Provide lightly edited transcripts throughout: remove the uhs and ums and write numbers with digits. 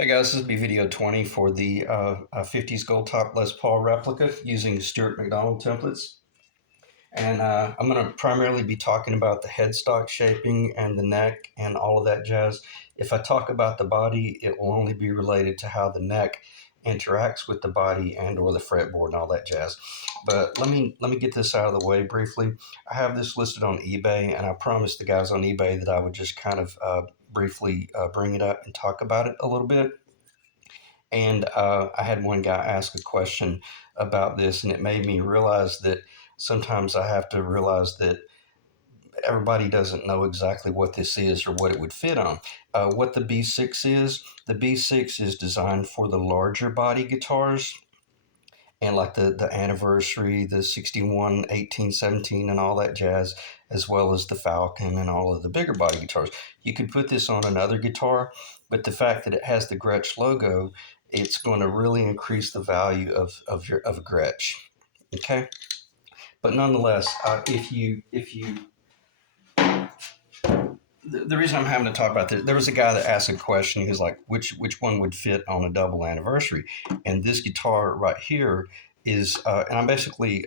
Hey guys, this will be video 20 for the 50's Goldtop Les Paul replica using Stuart McDonald templates. And I'm going to primarily be talking about the headstock shaping and the neck and all of that jazz. If I talk about the body, it will only be related to how the neck interacts with the body and or the fretboard and all that jazz. But let me get this out of the way briefly. I have this listed on eBay, and I promised the guys on eBay that I would just kind of briefly bring it up and talk about it a little bit. And I had one guy ask a question about this, and it made me realize that sometimes I have to realize that everybody doesn't know exactly what this is or what it would fit on. What the B6 is, the B6 is designed for the larger body guitars, and like the Anniversary, the 61, 18, 17, and all that jazz, as well as the Falcon and all of the bigger body guitars. You could put this on another guitar, but the fact that it has the Gretsch logo, it's going to really increase the value of a Gretsch. Okay, but nonetheless, if you the reason I'm having to talk about this, there was a guy that asked a question. He was like, which one would fit on a double Anniversary? And this guitar right here is, and I'm basically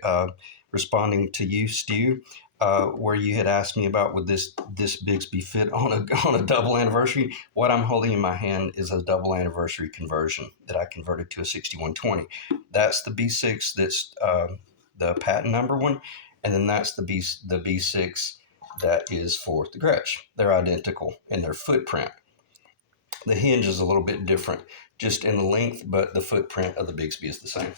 responding to you, Stew, where you had asked me about would this Bigsby fit on a double Anniversary. What I'm holding in my hand is a double Anniversary conversion that I converted to a 6120. That's the B6. That's the patent number one, and then that's the B6 that is for the Gretsch. They're identical in their footprint. The hinge is a little bit different, just in the length, but the footprint of the Bigsby is the same.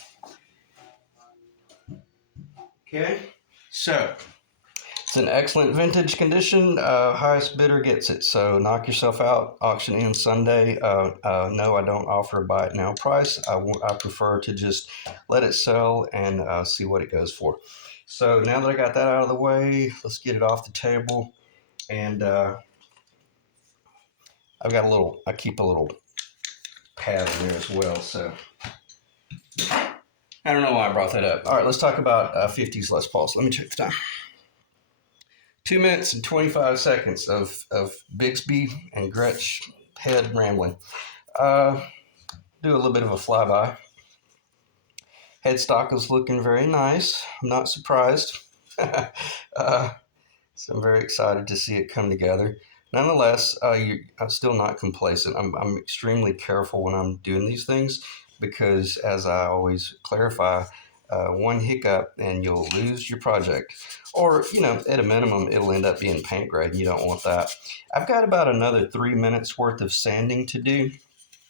Okay, so it's an excellent vintage condition. Highest bidder gets it, so knock yourself out. Auction ends Sunday. No, I don't offer a buy it now price. I prefer to just let it sell and see what it goes for. So now that I got that out of the way, let's get it off the table. And I keep a little pad in there as well. So I don't know why I brought that up. All right, let's talk about 50's Les Pauls. Let me check the time. 2 minutes and 25 seconds of Bigsby and Gretsch head rambling. Do a little bit of a flyby. Headstock is looking very nice. I'm not surprised. So I'm very excited to see it come together. Nonetheless, I'm still not complacent. I'm extremely careful when I'm doing these things because, as I always clarify, one hiccup and you'll lose your project. Or, at a minimum, it'll end up being paint grade, and you don't want that. I've got about another 3 minutes worth of sanding to do,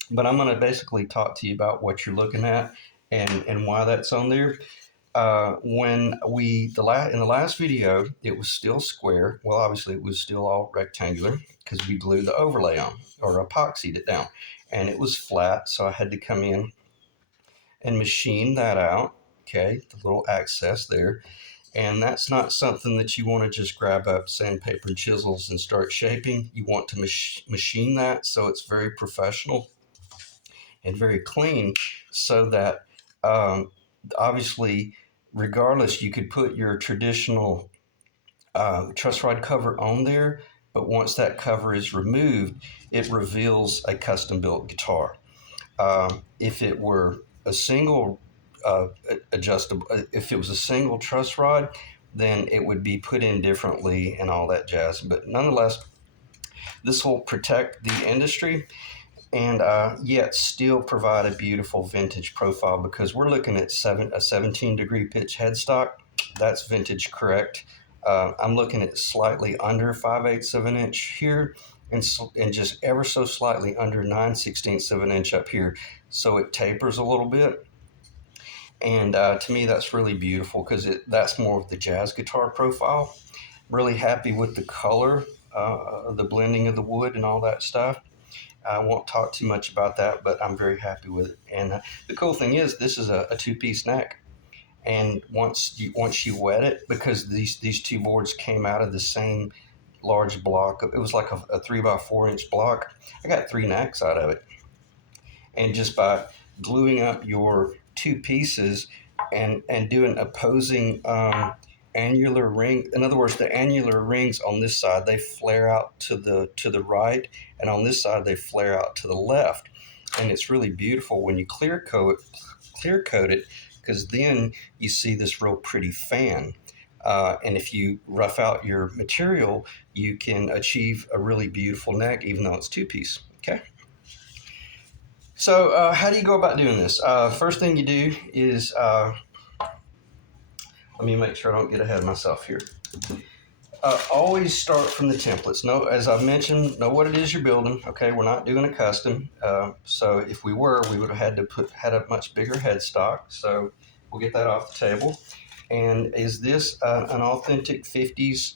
but I'm going to basically talk to you about what you're looking at and why that's on there. When in the last video, it was still square. Well, obviously it was still all rectangular because we glued the overlay on or epoxied it down, and it was flat. So I had to come in and machine that out. Okay, the little access there. And that's not something that you want to just grab up sandpaper and chisels and start shaping. You want to machine that so it's very professional and very clean, so that obviously, regardless, you could put your traditional truss rod cover on there, but once that cover is removed, it reveals a custom built guitar. If it were a single adjustable, if it was a single truss rod, then it would be put in differently and all that jazz. But nonetheless, this will protect the industry and yet still provide a beautiful vintage profile, because we're looking at a 17-degree pitch headstock. That's vintage correct. I'm looking at slightly under 5/8 of an inch here, and just ever so slightly under 9/16 of an inch up here. So it tapers a little bit. And to me, that's really beautiful because that's more of the jazz guitar profile. Really happy with the color, the blending of the wood and all that stuff. I won't talk too much about that, but I'm very happy with it. And the cool thing is, this is a two-piece neck. And once you wet it, because these two boards came out of the same large block, it was like a 3x4 inch block. I got 3 necks out of it. And just by gluing up your two pieces and doing opposing annular ring, in other words, the annular rings on this side, they flare out to the right, and on this side they flare out to the left. and it's really beautiful when you clear coat it, because then you see this real pretty fan. And if you rough out your material, you can achieve a really beautiful neck, even though it's two-piece. Okay. So how do you go about doing this? First thing you do is, let me make sure I don't get ahead of myself here. Always start from the templates. Know, as I've mentioned, know what it is you're building. Okay, we're not doing a custom. So if we were, we would have had to had a much bigger headstock. So we'll get that off the table. And is this an authentic 50s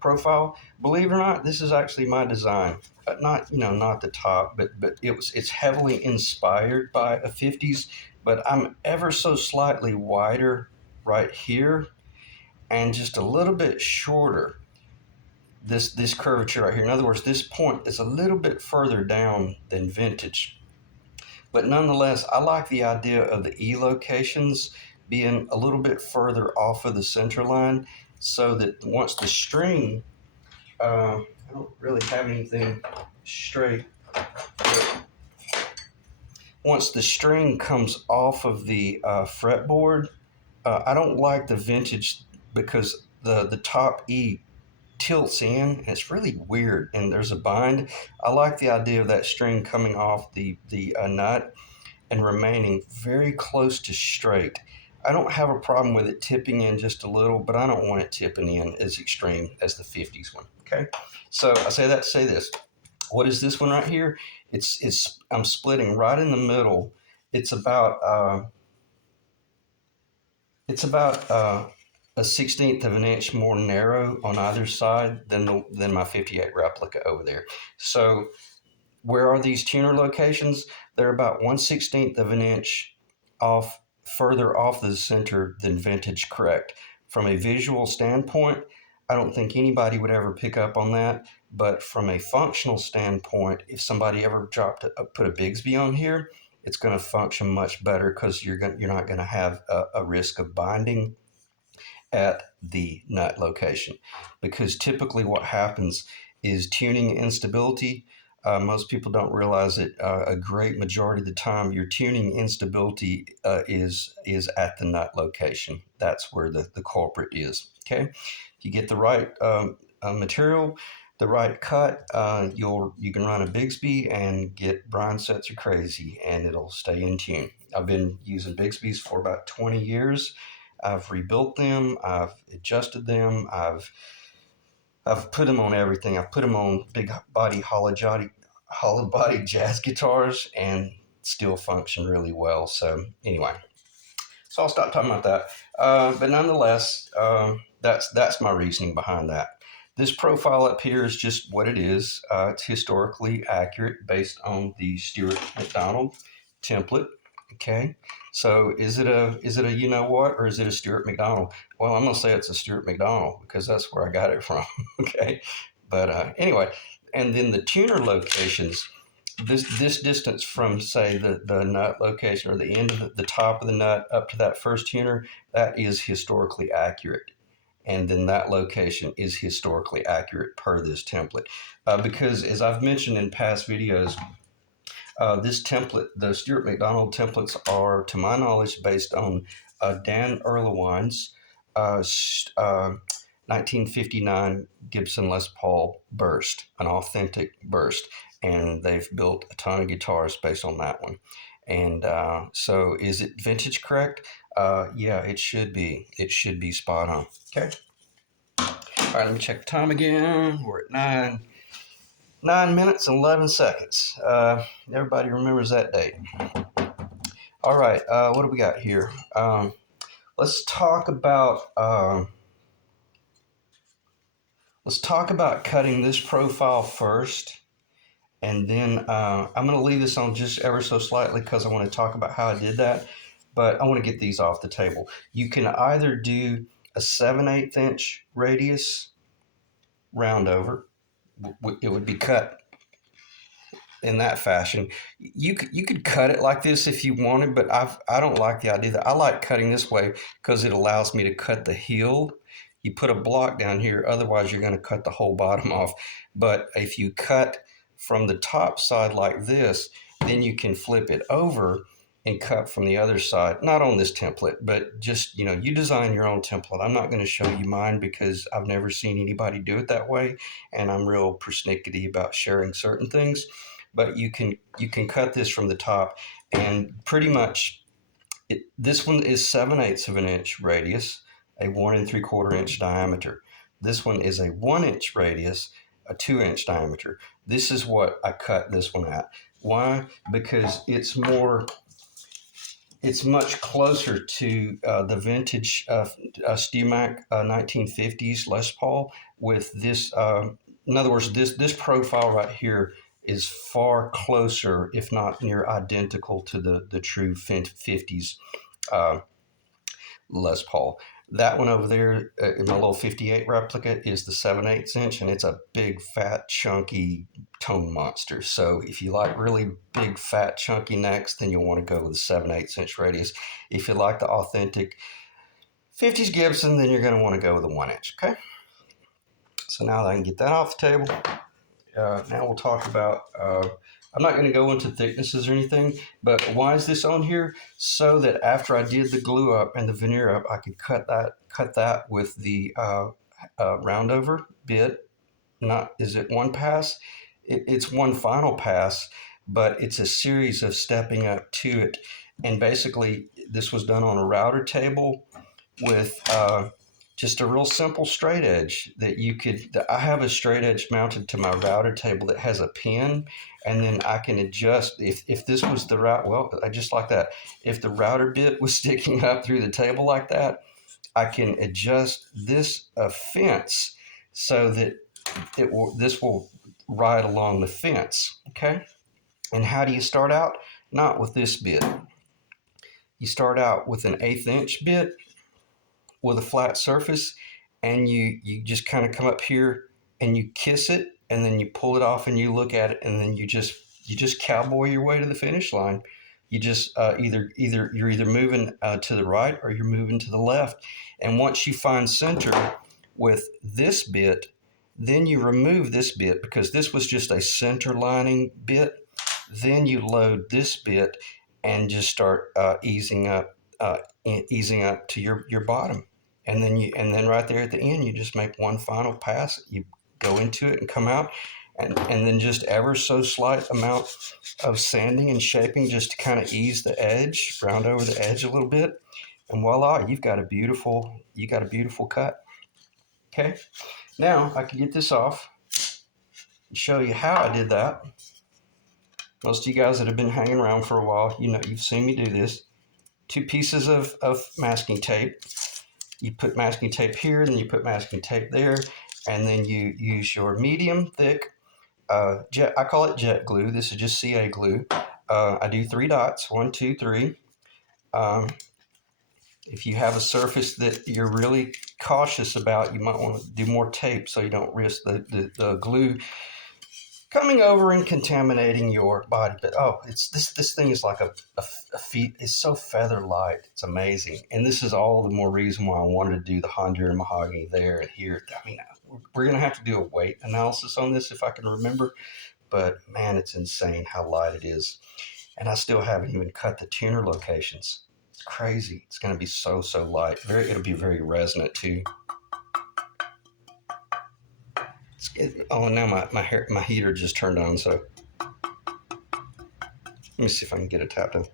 profile? Believe it or not, this is actually my design. Not not the top, but it's heavily inspired by a 50s. But I'm ever so slightly wider right here, and just a little bit shorter this curvature right here. In other words, this point is a little bit further down than vintage. But nonetheless, I like the idea of the E locations being a little bit further off of the center line, so that once the string, I don't really have anything straight, but once the string comes off of the fretboard, I don't like the vintage because the top E tilts in, and it's really weird, and there's a bind. I like the idea of that string coming off the nut and remaining very close to straight. I don't have a problem with it tipping in just a little, but I don't want it tipping in as extreme as the 50s one. Okay, so I say that to say this. What is this one right here? It's I'm splitting right in the middle. It's about a 16th of an inch more narrow on either side than my 58 replica over there. So where are these tuner locations? They're about 1/16th of an inch off, further off the center than vintage correct. From a visual standpoint, I don't think anybody would ever pick up on that. But from a functional standpoint, if somebody ever put a Bigsby on here, it's going to function much better, because you're not going to have a risk of binding at the nut location. Because typically what happens is tuning instability. Most people don't realize it. A great majority of the time, your tuning instability is at the nut location. That's where the culprit is. Okay, if you get the right material, the right cut, you can run a Bigsby and get brine sets are crazy, and it'll stay in tune. I've been using Bigsby's for about 20 years. I've rebuilt them. I've adjusted them. I've put them on everything. I've put them on big body hollow body jazz guitars, and still function really well. So anyway, so I'll stop talking about that. But nonetheless, that's my reasoning behind that. This profile up here is just what it is. It's historically accurate based on the Stuart McDonald template. Okay, so is it a you know what, or is it a Stuart McDonald? Well, I'm gonna say it's a Stuart McDonald because that's where I got it from. Okay, but anyway, and then the tuner locations. This distance from, say, the nut location, or the end of the top of the nut up to that first tuner, that is historically accurate. And then that location is historically accurate per this template. Because as I've mentioned in past videos, this template, the Stuart McDonald templates, are, to my knowledge, based on Dan Erlewine's 1959 Gibson Les Paul burst, an authentic burst. And they've built a ton of guitars based on that one. And so is it vintage correct? Yeah, it should be. It should be spot on. Okay. All right, let me check the time again. We're at 9 minutes and 11 seconds. Everybody remembers that date. All right, what do we got here? Let's talk about cutting this profile first. And then I'm going to leave this on just ever so slightly because I want to talk about how I did that. But I want to get these off the table. You can either do a 7/8 inch radius round over. It would be cut in that fashion. You could cut it like this if you wanted, but I don't like the idea. That I like cutting this way because it allows me to cut the heel. You put a block down here, otherwise you're going to cut the whole bottom off. But if you cut from the top side like this, Then you can flip it over and cut from the other side. Not on this template, but just, you design your own template. I'm not going to show you mine because I've never seen anybody do it that way, and I'm real persnickety about sharing certain things. But you can cut this from the top, and pretty much this one is 7/8 of an inch radius, a 1 3/4 inch diameter. This one is a 1 inch radius, a 2 inch diameter. This is what I cut this one at. Why? Because it's much closer to the vintage StewMac 1950's Les Paul with this. In other words, this profile right here is far closer, if not near identical, to the true 50's uh, Les Paul. That one over there, in my little 58 replica, is the 7/8 inch, and it's a big, fat, chunky tone monster. So if you like really big, fat, chunky necks, then you'll want to go with the 7/8 inch radius. If you like the authentic 50's Gibson, then you're going to want to go with a 1 inch. Okay. So now that I can get that off the table, now we'll talk about. I'm not going to go into thicknesses or anything, but why is this on here? So that after I did the glue up and the veneer up, I could cut that with the roundover bit. Not is it one pass? It's one final pass, but it's a series of stepping up to it. And basically, this was done on a router table with just a real simple straight edge that you could. I have a straight edge mounted to my router table that has a pin, and then I can adjust. If this was the route, well, I just like that. If the router bit was sticking up through the table like that, I can adjust this fence so that this will ride along the fence. Okay. And how do you start out? Not with this bit. You start out with an 1/8 inch bit with a flat surface, and you just kind of come up here and you kiss it, and then you pull it off and you look at it, and then you just cowboy your way to the finish line. You just you're either moving to the right or you're moving to the left, and once you find center with this bit, then you remove this bit because this was just a center lining bit. Then you load this bit and just start easing up to your bottom. And then right there at the end, you just make one final pass. You go into it and come out, and then just ever so slight amount of sanding and shaping just to kind of ease the edge, round over the edge a little bit, and voila, you got a beautiful cut. Okay, now I can get this off and show you how I did that. Most of you guys that have been hanging around for a while, you've seen me do this. 2 pieces of masking tape. You put masking tape here, and then you put masking tape there, and then you use your medium thick I call it jet glue. This is just CA glue. I do 3 dots, 1, 2, 3. If you have a surface that you're really cautious about, you might want to do more tape so you don't risk the glue coming over and contaminating your body. But this thing is like a feat. It's so feather light. It's amazing. And this is all the more reason why I wanted to do the Honduran mahogany there and here. I mean, we're going to have to do a weight analysis on this if I can remember. But man, it's insane how light it is. And I still haven't even cut the tuner locations. It's crazy. It's going to be so light. It'll be very resonant too. Now my heater just turned on, so let me see if I can get it tapped in.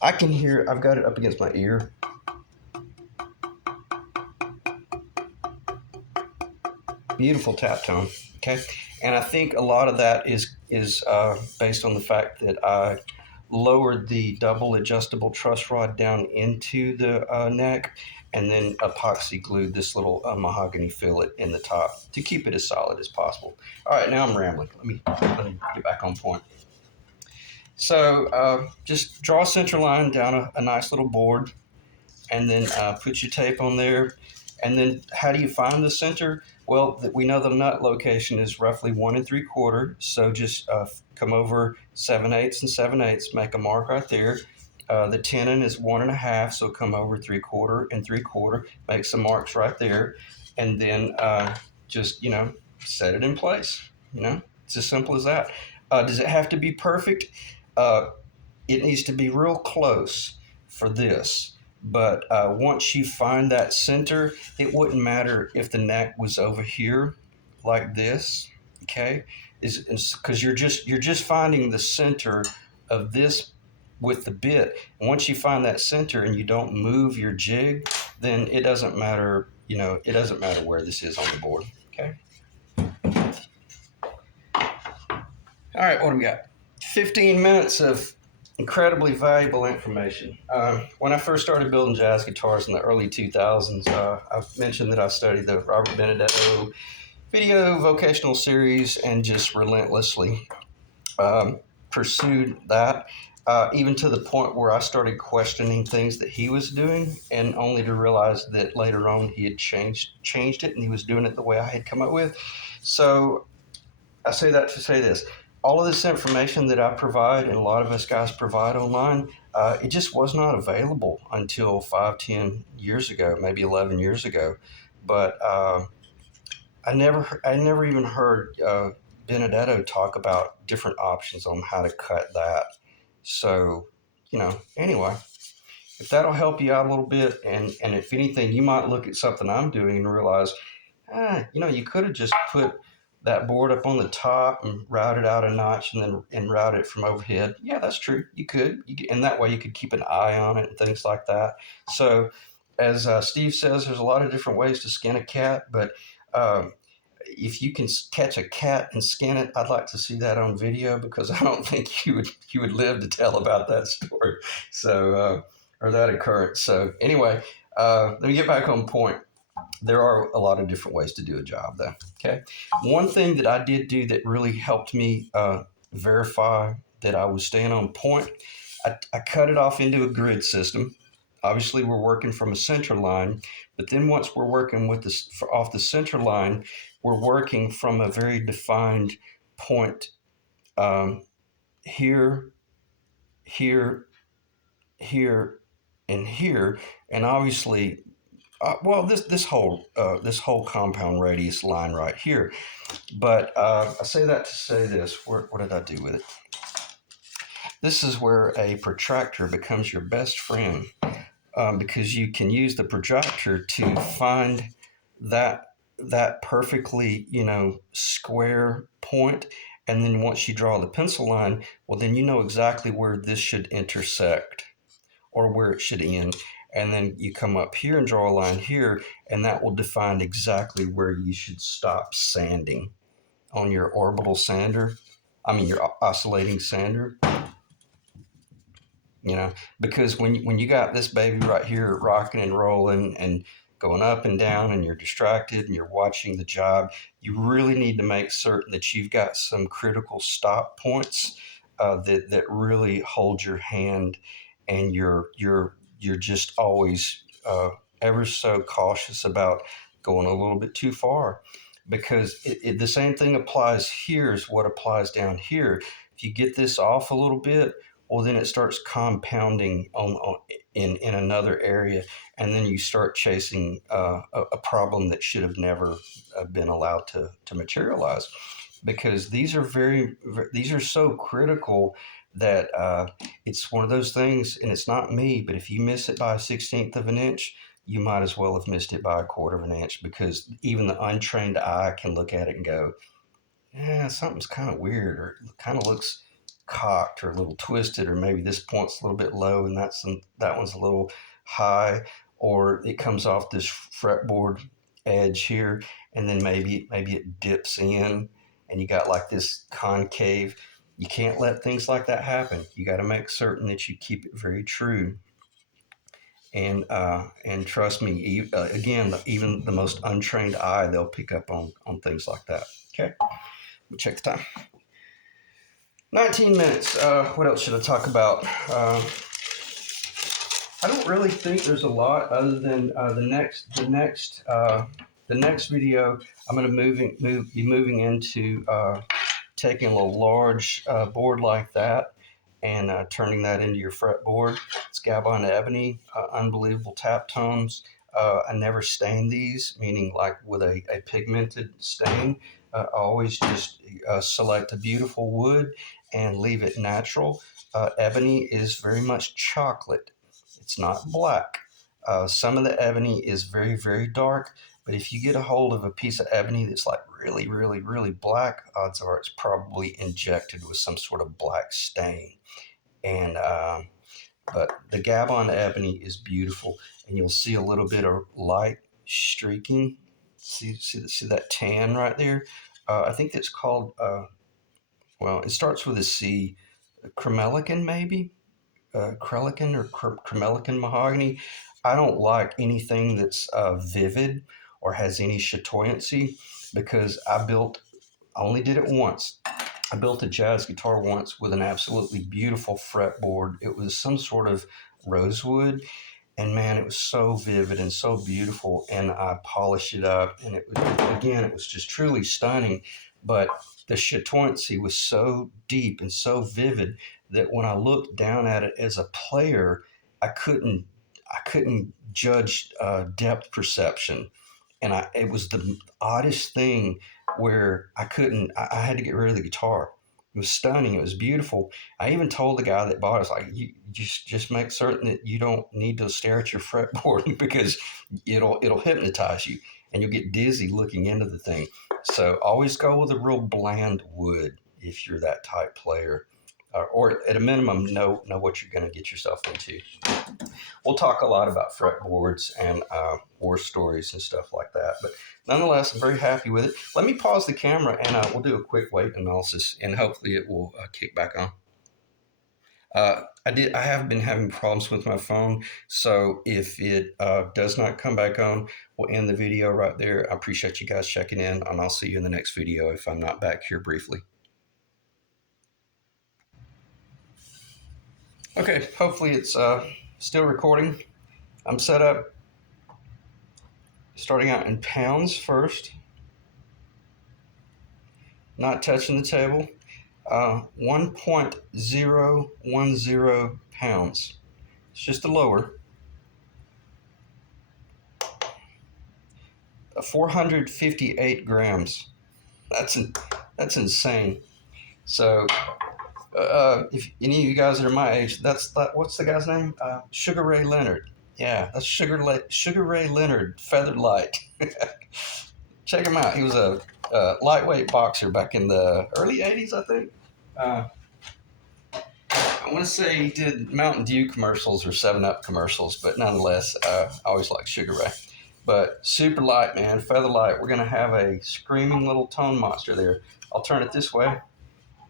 I can hear, I've got it up against my ear. Beautiful tap tone, okay? And I think a lot of that is based on the fact that I lowered the double adjustable truss rod down into the neck, and then epoxy glued this little mahogany fillet in the top to keep it as solid as possible. All right, now I'm rambling. Let me get back on point. So just draw a center line down a nice little board, and then put your tape on there. And then how do you find the center? Well, we know the nut location is roughly 1 3/4. So just come over 7/8 and 7/8, make a mark right there. The tenon is 1 1/2, so come over 3/4 and 3/4, make some marks right there, and then just set it in place. It's as simple as that. Does it have to be perfect? Uh, it needs to be real close for this. But once you find that center, it wouldn't matter if the neck was over here like this, okay? Is because you're just finding the center of this with the bit. And once you find that center and you don't move your jig, then it doesn't matter, it doesn't matter where this is on the board, okay? All right, what do we got? 15 minutes of incredibly valuable information. When I first started building jazz guitars in the early 2000s, I mentioned that I studied the Robert Benedetto video vocational series and just relentlessly pursued that, even to the point where I started questioning things that he was doing, and only to realize that later on he had changed it and he was doing it the way I had come up with. So I say that to say this. All of this information that I provide and a lot of us guys provide online, it just was not available until 5, 10 years ago, maybe 11 years ago. But I never even heard Benedetto talk about different options on how to cut that. So, anyway, if that'll help you out a little bit, and if anything, you might look at something I'm doing and realize, you could have just put that board up on the top and route it out a notch and route it from overhead. Yeah, that's true. You could. And that way you could keep an eye on it and things like that. So, as Steve says, there's a lot of different ways to skin a cat, but um, if you can catch a cat and skin it, I'd like to see that on video, because I don't think you would live to tell about that story. So, or that occurrence. So anyway, let me get back on point. There are a lot of different ways to do a job, though. Okay. One thing that I did do that really helped me verify that I was staying on point, I cut it off into a grid system. Obviously, we're working from a center line, but then once we're working with this off the center line, we're working from a very defined point, um, here, here, here, and here, and obviously, well, this whole compound radius line right here. But I say that to say this. What did I do with it? This is where a protractor becomes your best friend, because you can use the protractor to find that that perfectly square point, and then once you draw the pencil line, well, then you know exactly where this should intersect or where it should end. And then you come up here and draw a line here, and that will define exactly where you should stop sanding on your orbital sander. I mean, your oscillating sander. Because when you got this baby right here rocking and rolling and going up and down, and you're distracted and you're watching the job, you really need to make certain that you've got some critical stop points that really hold your hand, and you're just always ever so cautious about going a little bit too far, because the same thing applies here as what applies down here. If you get this off a little bit, well, then it starts compounding in another area, and then you start chasing a problem that should have never been allowed to materialize, because these are so critical that it's one of those things, and it's not me, but if you miss it by a 16th of an inch, you might as well have missed it by a quarter of an inch, because even the untrained eye can look at it and go, yeah, something's kind of weird, or it kind of looks cocked or a little twisted, or maybe this point's a little bit low and that one's a little high, or it comes off this fretboard edge here, and then maybe it dips in, and you got like this concave. You can't let things like that happen. You got to make certain that you keep it very true. And trust me, again, even the most untrained eye, they'll pick up on things like that. Okay, we check the time. 19 minutes. What else should I talk about? I don't really think there's a lot other than the next video. I'm going to be moving into taking a large board like that and turning that into your fretboard. It's Gabon ebony, unbelievable tap tones. I never stain these, meaning like with a pigmented stain. I always just select a beautiful wood and leave it natural. Ebony is very much chocolate. It's not black. Some of the ebony is very, very dark, but if you get a hold of a piece of ebony that's like really, really, really black, odds are it's probably injected with some sort of black stain. And but the Gabon ebony is beautiful, and you'll see a little bit of light streaking. See that tan right there? I think that's called. Well, it starts with a C. Cremelican, maybe. Crelican or Cremelican mahogany. I don't like anything that's vivid or has any chatoyancy because I only did it once. I built a jazz guitar once with an absolutely beautiful fretboard. It was some sort of rosewood, and man, it was so vivid and so beautiful. And I polished it up, and it was just truly stunning. But the chatoyancy was so deep and so vivid that when I looked down at it as a player, I couldn't judge depth perception, and it was the oddest thing where I had to get rid of the guitar. It was stunning. It was beautiful. I even told the guy that bought it, I was like, you just make certain that you don't need to stare at your fretboard because it'll hypnotize you and you'll get dizzy looking into the thing. So always go with a real bland wood if you're that type player. Or at a minimum, know what you're going to get yourself into. We'll talk a lot about fretboards and war stories and stuff like that. But nonetheless, I'm very happy with it. Let me pause the camera and we'll do a quick weight analysis, and hopefully it will kick back on. I have been having problems with my phone, so if it does not come back on, we'll end the video right there. I appreciate you guys checking in, and I'll see you in the next video if I'm not back here briefly. Okay, hopefully it's still recording. I'm set up starting out in pounds first, not touching the table. 1.010 pounds. It's just a lower. 458 grams. That's insane. So if any of you guys that are my age, what's the guy's name? Sugar Ray Leonard. Yeah, that's Sugar Ray Leonard, Feathered Light. Check him out. He was a lightweight boxer back in the early 80s, I think. I want to say he did Mountain Dew commercials or 7-Up commercials, but nonetheless, I always liked Sugar Ray. But super light, man, feather light. We're going to have a screaming little tone monster there. I'll turn it this way,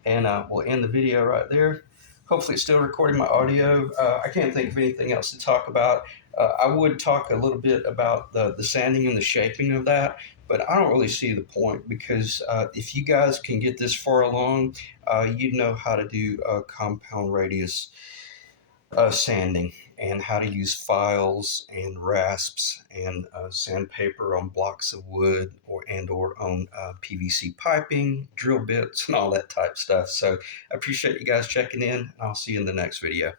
and we'll end the video right there. Hopefully it's still recording my audio. I can't think of anything else to talk about. I would talk a little bit about the sanding and the shaping of that, but I don't really see the point because if you guys can get this far along, you know how to do compound radius sanding and how to use files and rasps and sandpaper on blocks of wood or on PVC piping, drill bits, and all that type stuff. So I appreciate you guys checking in. I'll see you in the next video.